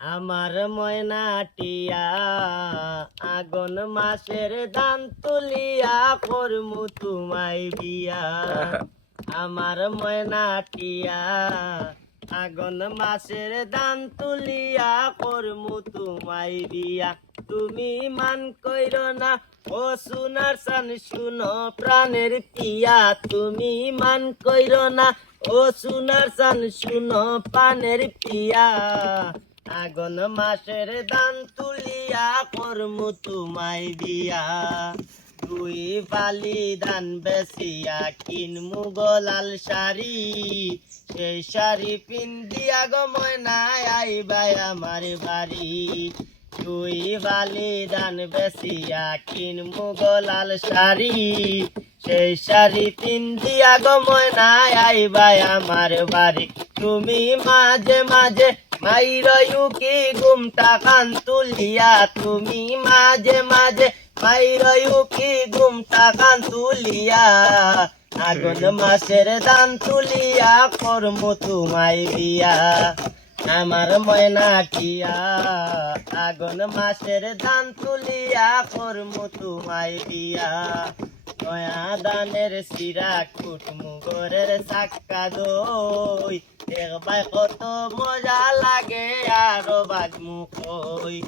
আমার ময়নাটিয়া, আগুন মাসের দান তুলিয়া করমু তোমায় বিয়া আমার ময়নাটিয়া, আগুন মাসের দান তুলিয়া করমু তোমায় বিয়া তুমি মান কইর না, ও সুনার সান শুনো প্রাণের পিয়া। তুমি মান কইর না, ও সুনার সান শুনো প্রাণের পিয়া। আগুন মাসের দান তুলিয়া করমু তোমায় দিয়া। দুই বালি দান বেসিয়া কিনমু গলাল শাড়ি। সেই শাড়ি পিন্দিয়া গো ময়নায় আইবাই আমার বাড়ি। তুই বালি দান বেসিয়া কিনমু গলাল শাড়ি। সেই শাড়ি পিন্দিয়া গো ময়নায় আইবাই আমার বাড়ি। তুমি মাঝে মাঝে মাইরয়ু কি ঘুমটা কান তুলিয়া তুমি মাঝে মাঝে মাইরয়ু কি ঘুমটা কান তুলিয়া আগুন মাসের দান তুলিয়া করমু তোমায় বিয়া আমার ময়নাটিয়া আগুন মাসের দান তুলিয়া করমু তোমায় বিয়া নয়া দানের সিরা কুটমু গরের সাক্কা দই। দেখবাই কত মজা লাগে আরও বাজমু কই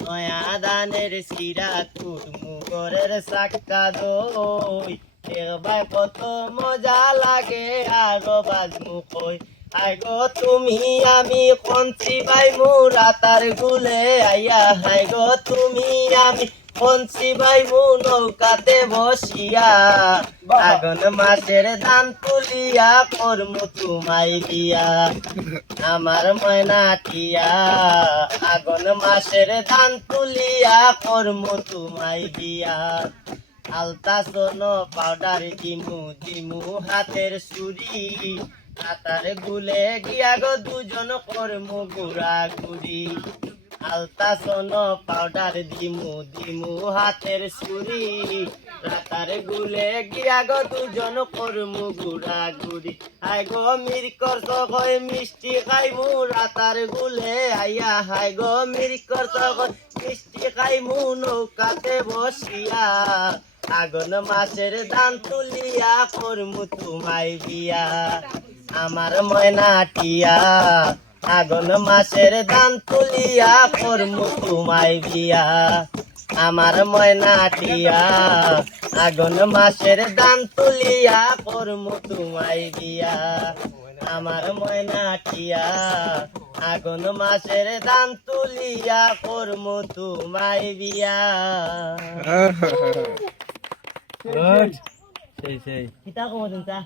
নয়া দানের সিরা কুটমু গরের সাক্কা দই। দেখবাই কত মজা লাগে আরও বাজমু কই আইগো তুমি আমি কঞ্চি বাই মুরাতার গুলে আইয়া। হাইগো তুমি আমি কঞ্চি বাই মু নৌকাতে বসিয়া। আগুন মাসের ধান তুলিয়া করমু তোমায় দিয়া। আমার ময়নাটিয়া আগুন মাসের ধান তুলিয়া করমু তোমায় দিয়া। আলতা সোনো পাউডার দিমু দিমু হাতের সুরি হাতার গুলে গিয়া গো দুজন করমু গুড়া গুড়ি। আলতা, সোনো, পাউডার, দিমু দিমু হাতের সুরি রাতার গুলে গিয়া গো দুজন করমু গুড়া গুড়ি। আই গো মিরকর সগয় মিষ্টি খাইমু রাতার গুলে আইয়া হাই গো মিরকর সগয় মিষ্টি খাইমু নৌকাতে বসিয়া। আগুন মাসের দান তুলিয়া করমু তোমায় বিয়া আমার ময়নাটিয়া আগুন মাসের দান তুলিয়া করমু তোমায় বিয়া আমার ময়নাটিয়া আগুন মাসের দান তুলিয়া করমু তোমায় বিয়া আমার ময়নাটিয়া আগুন মাসের দান তুলিয়া করমু তোমায় বিয়া সেই সেই। কিতা কমদিন চা?